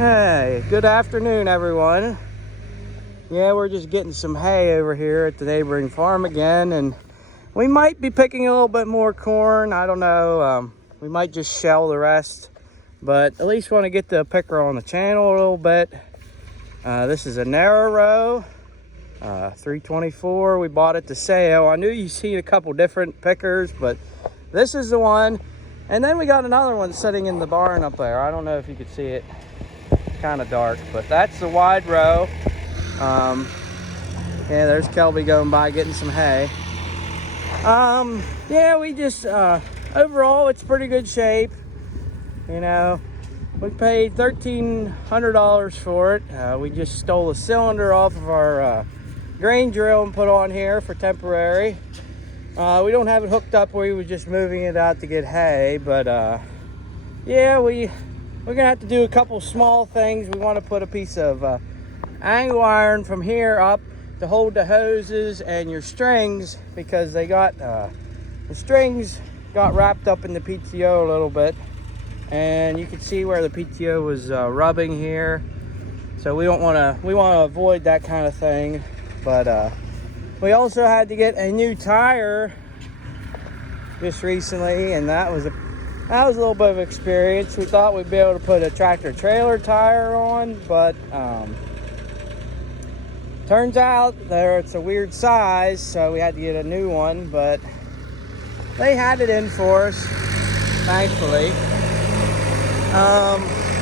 Hey, good afternoon, everyone. Yeah, we're just getting some hay over here at the neighboring farm again, and we might be picking a little bit more corn. I don't know. We might just shell the rest, but at least want to get the picker on the channel a little bit. This is a narrow row, 324. We bought it to sale. I knew you'd seen a couple different pickers, but this is the one. And then we got another one sitting in the barn up there. I don't know if you could see it. Kind of dark, but that's the wide row. Yeah, there's Kelby going by getting some hay. Yeah, we just overall it's pretty good shape. You know, we paid $1,300 for it. We just stole a cylinder off of our grain drill and put on here for temporary. We don't have it hooked up where we were just moving it out to get hay, but yeah, we're gonna have to do a couple small things. We want to put a piece of angle iron from here up to hold the hoses and your strings, because they got the strings got wrapped up in the PTO a little bit, and you can see where the PTO was rubbing here. So we want to avoid that kind of thing. But we also had to get a new tire just recently, and that was a little bit of experience. We thought we'd be able to put a tractor trailer tire on, but turns out it's a weird size, so we had to get a new one, but they had it in for us, thankfully.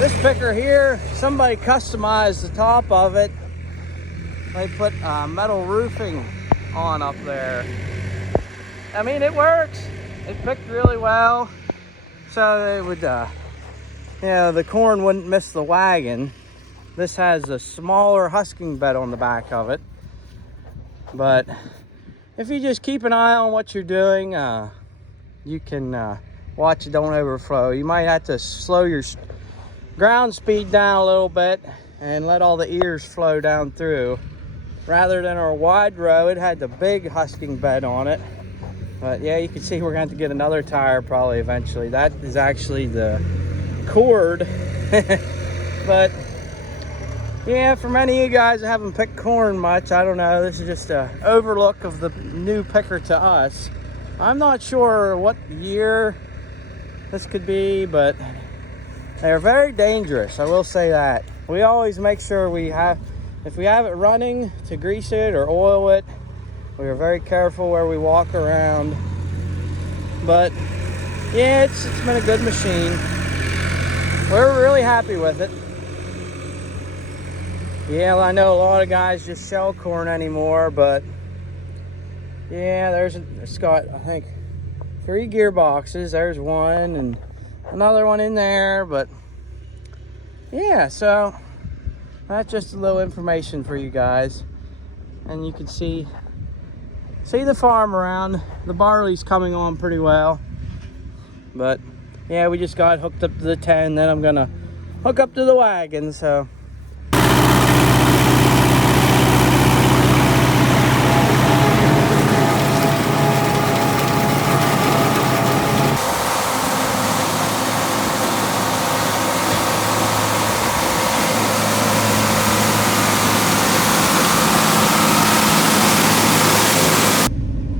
This picker here, somebody customized the top of it. They put metal roofing on up there. I mean, it works. It picked really well. So they would, the corn wouldn't miss the wagon. This has a smaller husking bed on the back of it. But if you just keep an eye on what you're doing, you can watch it don't overflow. You might have to slow your ground speed down a little bit and let all the ears flow down through. Rather than our wide row, it had the big husking bed on it. But yeah, you can see we're going to have to get another tire probably eventually. That is actually the cord. But yeah, for many of you guys that haven't picked corn much, I don't know. This is just an overlook of the new picker to us. I'm not sure what year this could be, but they're very dangerous. I will say that. We always make sure if we have it running, to grease it or oil it. We are very careful where we walk around. But yeah, it's been a good machine. We're really happy with it. Yeah, I know a lot of guys just shell corn anymore, but yeah, it's got, I think, 3 gearboxes. There's one and another one in there, but yeah, so that's just a little information for you guys. And you can see the farm around. The barley's coming on pretty well. But yeah, we just got hooked up to the 10, then I'm gonna hook up to the wagon, so.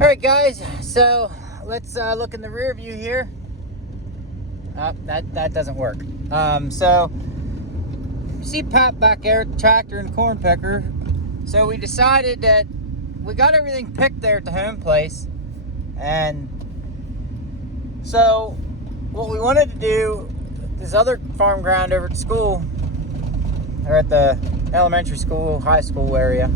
Alright guys, so let's look in the rear view here. That doesn't work. So you see Pat back there at the tractor and the corn picker. So we decided that we got everything picked there at the home place, and so what we wanted to do, this other farm ground over at school, or at the elementary school, high school area,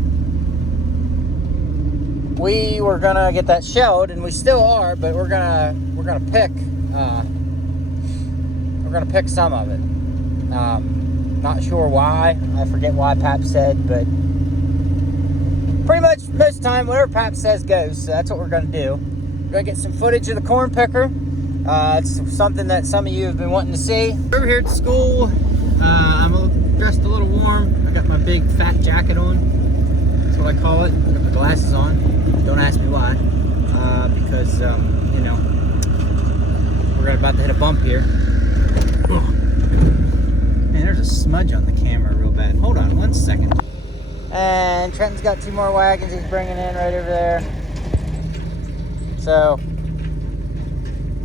we were gonna get that shelled, and we still are, but we're gonna pick some of it. Not sure why. I forget why Pap said, but pretty much most of the time, whatever Pap says goes. So that's what we're gonna do. We're gonna get some footage of the corn picker. It's something that some of you have been wanting to see. Over here at school, I'm dressed a little warm. I got my big fat jacket on. That's what I call it. I got my glasses on. Don't ask me why. Because, you know, we're about to hit a bump here. Man, there's a a smudge on the camera real bad. Hold on 1 second. And Trenton's got 2 more wagons he's bringing in right over there. So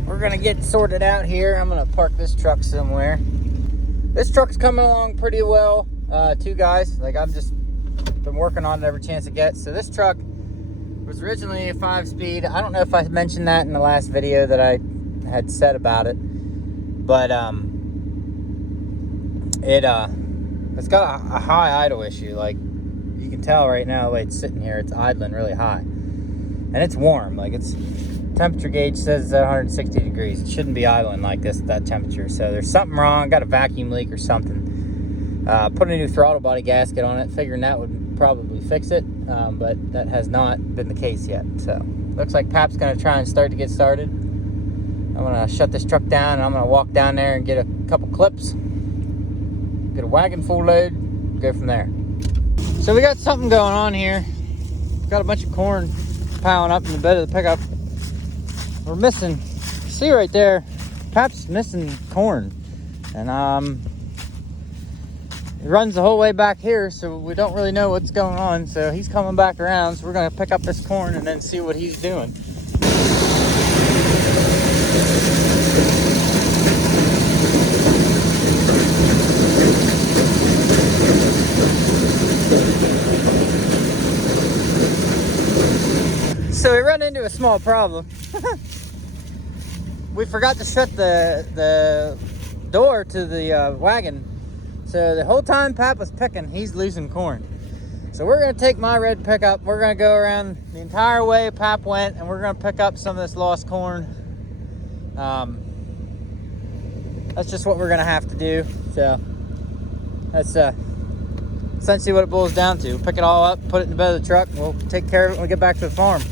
we're gonna get sorted out here. I'm gonna park this truck somewhere. This truck's coming along pretty well. 2 guys, like I've just been working on it every chance I get. So this truck was originally a 5-speed. I don't know if I mentioned that in the last video that I had said about it, but it's got a high idle issue. Like you can tell right now the way it's sitting here, it's idling really high, and it's warm. Like its temperature gauge says it's at 160 degrees. It shouldn't be idling like this at that temperature. So there's something wrong. Got a vacuum leak or something. Put a new throttle body gasket on it, figuring that would probably fix it, but that has not been the case yet. So looks like Pap's gonna try and start to get started. I'm gonna shut this truck down and I'm gonna walk down there and get a couple clips, get a wagon full load, go from there. So we got something going on here. Got a bunch of corn piling up in the bed of the pickup. We're missing, see right there, Pap's missing corn, and it runs the whole way back here, so we don't really know what's going on. So he's coming back around, so we're gonna pick up this corn and then see what he's doing. So we run into a small problem. We forgot to shut the door to the wagon. So the whole time Pap was picking, he's losing corn. So we're gonna take my red pickup, we're gonna go around the entire way Pap went, and we're gonna pick up some of this lost corn. That's just what we're gonna have to do. So that's essentially what it boils down to. Pick it all up, put it in the bed of the truck, and we'll take care of it when we get back to the farm.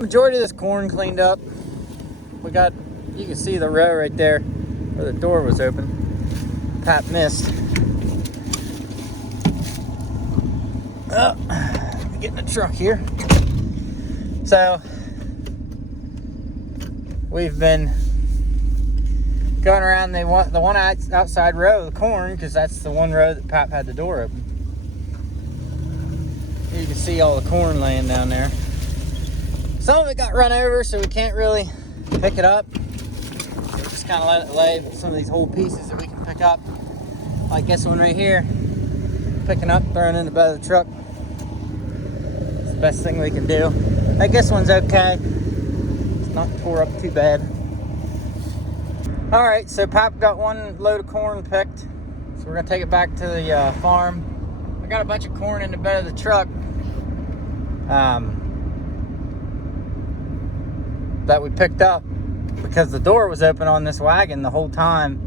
Majority of this corn cleaned up. We got, you can see the row right there where the door was open. Pap missed. Get in the truck here. So we've been going around the one outside row of the corn, because that's the one row that Pap had the door open. You can see all the corn laying down there. Some of it got run over, so we can't really pick it up. So we just kind of let it lay. Some of these whole pieces that we can pick up, like this one right here, picking up, throwing in the bed of the truck. It's the best thing we can do. I guess one's okay. It's not tore up too bad. All right, so Pap got one load of corn picked, so we're gonna take it back to the farm. I got a bunch of corn in the bed of the truck. That we picked up because the door was open on this wagon the whole time.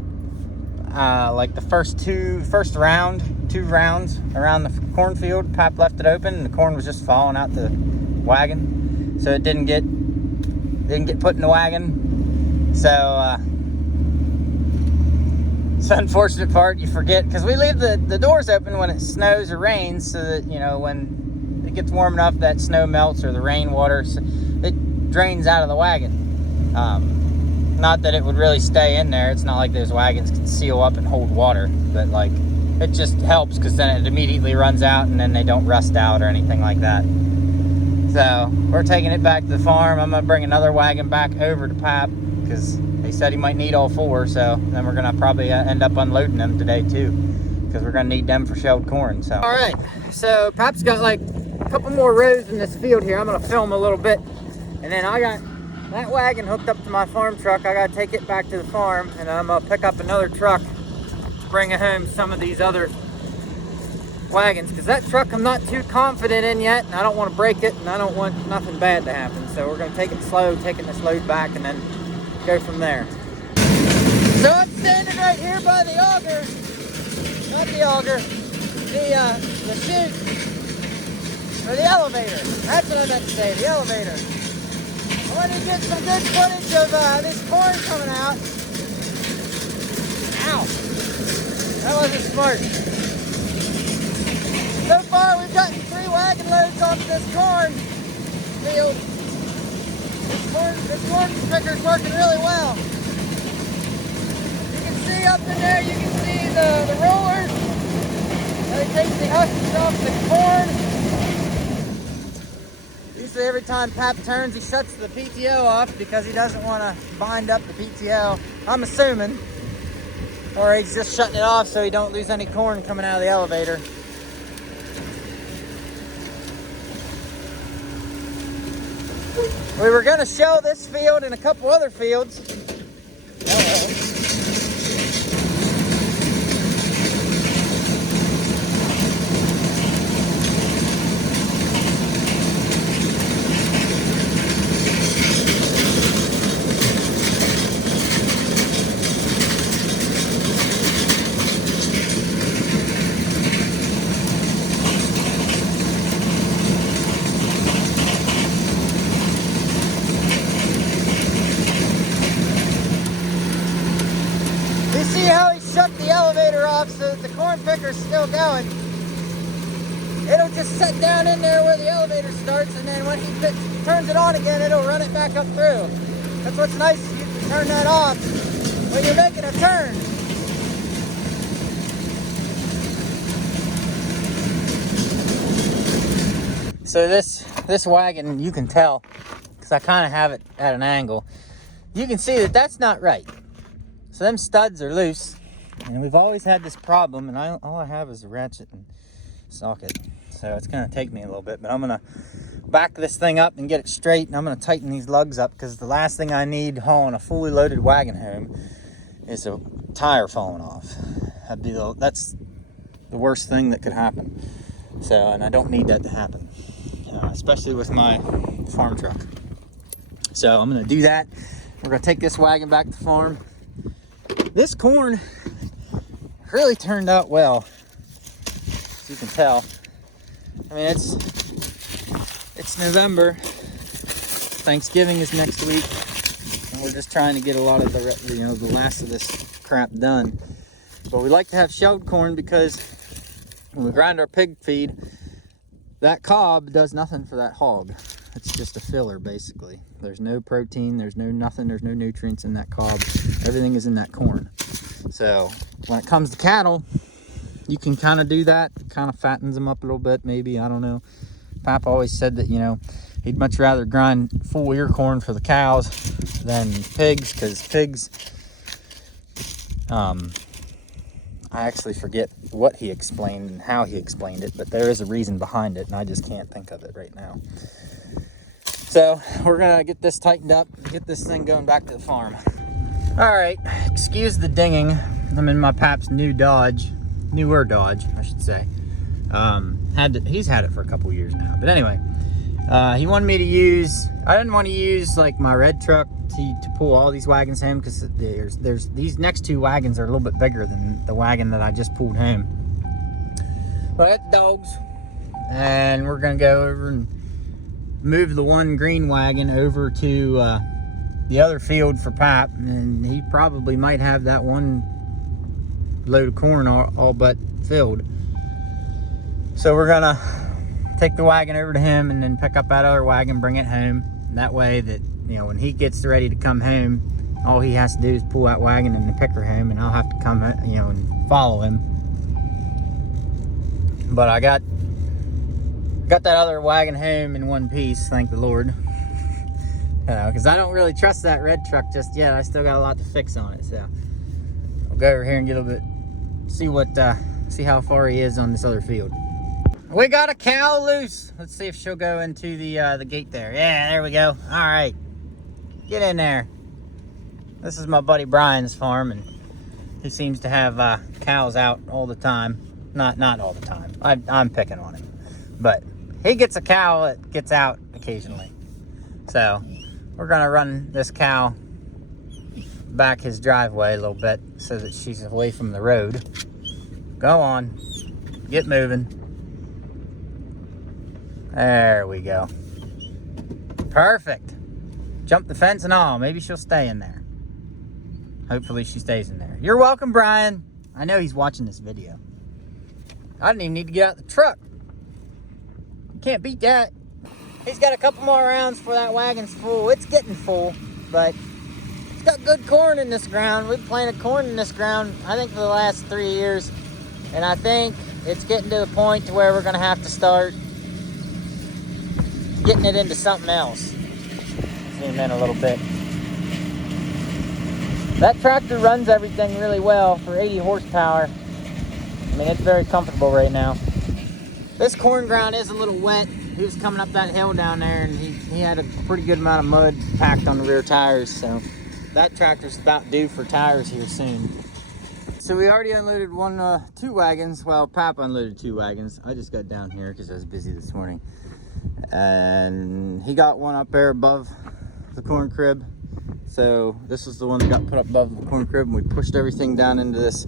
Like the first two rounds around the cornfield, Pap left it open and the corn was just falling out the wagon, so it didn't get put in the wagon. So it's the unfortunate part, you forget, because we leave the doors open when it snows or rains, so that, you know, when it gets warm enough that snow melts or the rainwater, it drains out of the wagon. Not that it would really stay in there. It's not like those wagons can seal up and hold water, but like it just helps, because then it immediately runs out and then they don't rust out or anything like that. So we're taking it back to the farm. I'm gonna bring another wagon back over to Pap, because he said he might need all 4. So then we're gonna probably end up unloading them today too, because we're gonna need them for shelled corn. So all right, so Pap's got like a couple more rows in this field here. I'm gonna film a little bit, and then I got that wagon hooked up to my farm truck. I gotta take it back to the farm, and I'm gonna pick up another truck to bring home some of these other wagons, because that truck I'm not too confident in yet, and I don't want to break it, and I don't want nothing bad to happen. So we're gonna take it slow, taking this load back, and then go from there. So I'm standing right here by the auger, not the auger, the chute, or the elevator. That's what I meant to say, the elevator. I wanted to get some good footage of this corn coming out. Ow, that wasn't smart. So far, we've gotten 3 wagon loads off this corn field. This corn picker's working really well. You can see up in there, you can see the rollers. They take the husks off the corn. Usually every time Pap turns, he shuts the PTO off because he doesn't want to bind up the PTO. I'm assuming. Or he's just shutting it off so he don't lose any corn coming out of the elevator. We were going to show this field and a couple other fields. See how he shut the elevator off so that the corn picker's still going. It'll just set down in there where the elevator starts, and then when he turns it on again, it'll run it back up through. That's what's nice, you can turn that off when you're making a turn. So this wagon, you can tell, because I kind of have it at an angle, you can see that that's not right. So them studs are loose, and we've always had this problem, and all I have is a ratchet and socket. So it's gonna take me a little bit, but I'm gonna back this thing up and get it straight, and I'm gonna tighten these lugs up, because the last thing I need hauling a fully loaded wagon home is a tire falling off. That's the worst thing that could happen. So, and I don't need that to happen, especially with my farm truck. So I'm gonna do that. We're gonna take this wagon back to the farm. This corn really turned out well, as you can tell. I mean, it's November. Thanksgiving is next week, and we're just trying to get a lot of the last of this crap done. But we like to have shelled corn because when we grind our pig feed, that cob does nothing for that hog. It's just a filler, basically. There's no protein, there's no nothing, there's no nutrients in that cob. Everything is in that corn. So when it comes to cattle, you can kind of do that. It kind of fattens them up a little bit, maybe, I don't know. Pap always said that, he'd much rather grind full ear corn for the cows than pigs, because pigs, I actually forget what he explained and how he explained it, but there is a reason behind it, and I just can't think of it right now. So we're gonna get this tightened up, get this thing going back to the farm. All right, excuse the dinging. I'm in my Pap's newer Dodge, I should say. He's had it for a couple years now, but anyway, he wanted me to use, I didn't want to use like my red truck to pull all these wagons home, because there's these next 2 wagons are a little bit bigger than the wagon that I just pulled home. But I got the dogs, and we're gonna go over and move the one green wagon over to the other field for Pap, and he probably might have that one load of corn all but filled. So we're gonna take the wagon over to him and then pick up that other wagon, bring it home. That way that, when he gets ready to come home, all he has to do is pull that wagon and the picker home, and I'll have to come, and follow him. But I got that other wagon home in one piece, thank the Lord. Because I don't really trust that red truck just yet. I still got a lot to fix on it. So I'll go over here and get a little bit, see how far he is on this other field. We got a cow loose. Let's see if she'll go into the gate there. Yeah, there we go. All right, get in there. This is my buddy Brian's farm, and he seems to have cows out all the time. Not all the time. I'm picking on him, but he gets a cow that gets out occasionally. So we're gonna run this cow back his driveway a little bit so that she's away from the road. Go on, get moving. There we go. Perfect. Jump the fence and all. Maybe she'll stay in there. Hopefully she stays in there. You're welcome, Brian. I know he's watching this video. I didn't even need to get out the truck. You can't beat that. He's got a couple more rounds before that wagon's full. It's getting full, but it's got good corn in this ground. We've planted corn in this ground, I think, for the last 3 years. And I think it's getting to the point to where we're gonna have to start getting it into something else. Zoom in a little bit. That tractor runs everything really well for 80 horsepower. I mean, it's very comfortable right now. This corn ground is a little wet. He was coming up that hill down there, and he had a pretty good amount of mud packed on the rear tires, so that tractor's about due for tires here soon. So we already unloaded two wagons. Well, Pap unloaded 2 wagons. I just got down here because I was busy this morning. And he got one up there above the corn crib. So this is the one that got put up above the corn crib, and we pushed everything down into this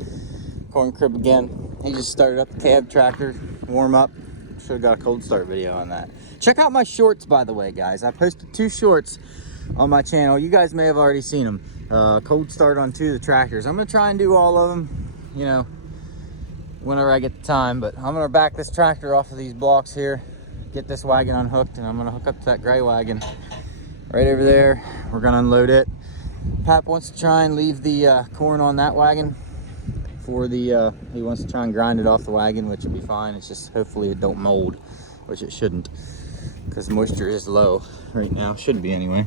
corn crib again. He just started up the cab tractor, warm up. Should have got a cold start video on that. Check out my shorts, by the way, guys. I posted 2 shorts on my channel. You guys may have already seen them. Cold start on 2 of the tractors. I'm gonna try and do all of them, you know, whenever I get the time. But I'm gonna back this tractor off of these blocks here, get this wagon unhooked, and I'm gonna hook up to that gray wagon right over there. We're gonna unload it. Pap wants to try and leave the corn on that wagon for the, he wants to try and grind it off the wagon, which will be fine. It's just hopefully it don't mold, which it shouldn't, because moisture is low right now. Should be anyway.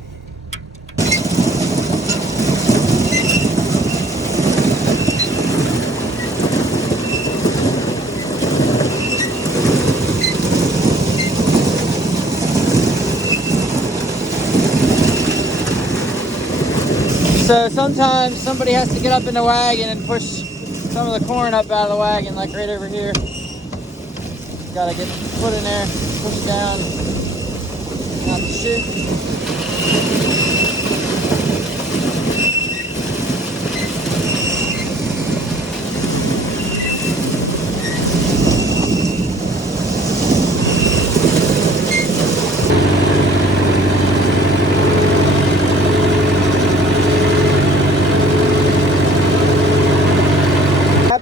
So sometimes somebody has to get up in the wagon and push some of the corn up out of the wagon, like right over here. Gotta get the foot in there, push down, not the chute.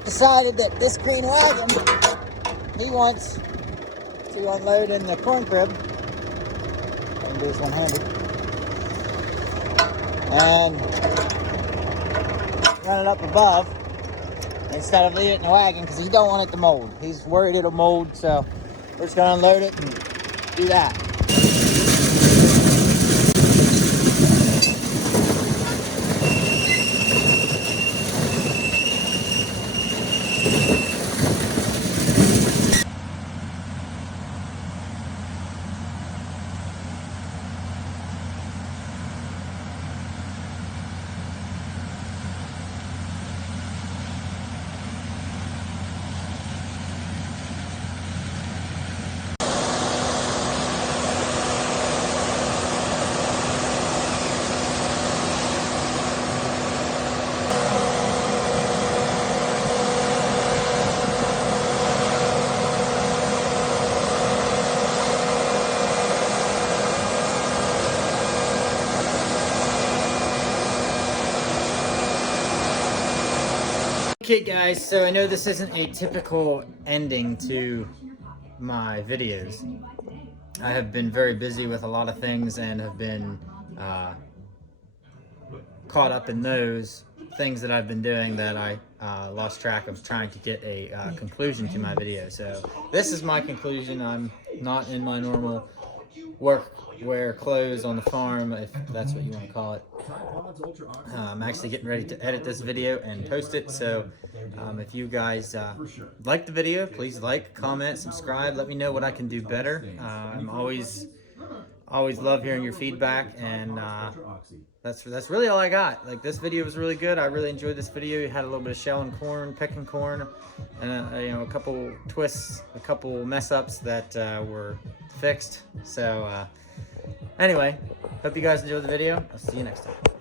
Decided that this green wagon he wants to unload in the corn crib. I'm gonna do this one-handed and run it up above instead of leaving it in the wagon, because he don't want it to mold. He's worried it'll mold, so we're just gonna unload it and do that. Okay guys, so I know this isn't a typical ending to my videos. I have been very busy with a lot of things and have been caught up in those things that I've been doing that I lost track of trying to get a conclusion to my video. So this is my conclusion. I'm not in my normal workwear clothes on the farm, if that's what you want to call it. I'm actually getting ready to edit this video and post it, so if you guys like the video, please like, comment, subscribe, let me know what I can do better. I'm always love hearing your feedback, and that's really all I got. Like, this video was really good. I really enjoyed this video. You had a little bit of shelling corn, picking corn, and you know, a couple twists, a couple mess ups that were fixed. So anyway, hope you guys enjoyed the video. I'll see you next time.